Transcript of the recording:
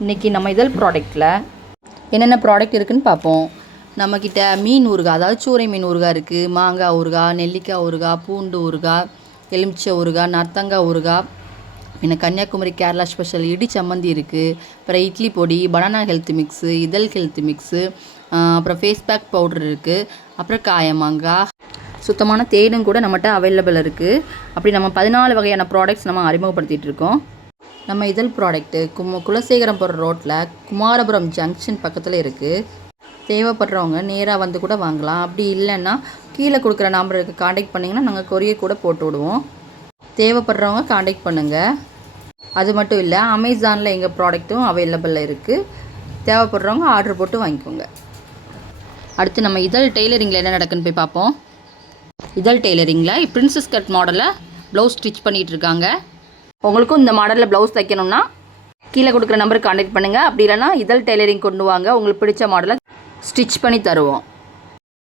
இன்றைக்கி நம்ம இதழ் ப்ராடக்ட்டில் என்னென்ன ப்ராடக்ட் இருக்குதுன்னு பார்ப்போம். நம்மக்கிட்ட மீன் ஊறுகாய், அதாவது சூறை மீன் ஊறுகாய் இருக்குது, மாங்காய் ஊறுகாய், நெல்லிக்காய் ஊறுகாய், பூண்டு ஊறுகாய், எலுமிச்சை ஊறுகாய், நர்த்தங்காய் ஊறுகாய், பின்ன கன்னியாகுமரி கேரளா ஸ்பெஷல் இடி சம்மந்தி இருக்குது, அப்புறம் இட்லி பொடி, பனானா ஹெல்த் மிக்ஸு, இதழ் ஹெல்த் மிக்ஸு, அப்புறம் ஃபேஸ் பேக் பவுடர் இருக்குது, அப்புறம் காயமாங்காய், சுத்தமான தேனும் கூட நம்மகிட்ட அவைலபிள் இருக்குது. அப்படி நம்ம 14 வகையான ப்ராடக்ட்ஸ் நம்ம அறிமுகப்படுத்திகிட்டு இருக்கோம். நம்ம இதழ் ப்ராடக்ட்டு குலசேகரபுரம் ரோட்டில் குமாரபுரம் ஜங்ஷன் பக்கத்தில் இருக்குது. தேவைப்படுறவங்க நேராக வந்து கூட வாங்கலாம். அப்படி இல்லைன்னா கீழே கொடுக்குற நம்பருக்கு காண்டாக்ட் பண்ணிங்கன்னா நாங்கள் கொரியர் கூட போட்டு விடுவோம். தேவைப்படுறவங்க காண்டாக்ட் பண்ணுங்கள். அது மட்டும் இல்லை, அமேசானில் எங்கள் ப்ராடக்ட்டும் அவைலபிளில் இருக்குது. தேவைப்படுறவங்க ஆர்டர் போட்டு வாங்கிக்கோங்க. அடுத்து நம்ம இதழ் டெய்லரிங்கில் என்ன நடக்குன்னு போய் பார்ப்போம். இதழ் டெய்லரிங்கில் பிரின்சஸ் கட் மாடலில் ப்ளவுஸ் ஸ்டிச் பண்ணிகிட்ருக்காங்க. உங்களுக்கும் இந்த மாடலில் ப்ளவுஸ் தைக்கணும்னா கீழே கொடுக்குற நம்பருக்கு காண்டாக்ட் பண்ணுங்கள். அப்படி இல்லைனா இதழ் டெய்லரிங் கொண்டு வாங்க, உங்களுக்கு பிடிச்ச மாடலை ஸ்டிச் பண்ணி தருவோம்.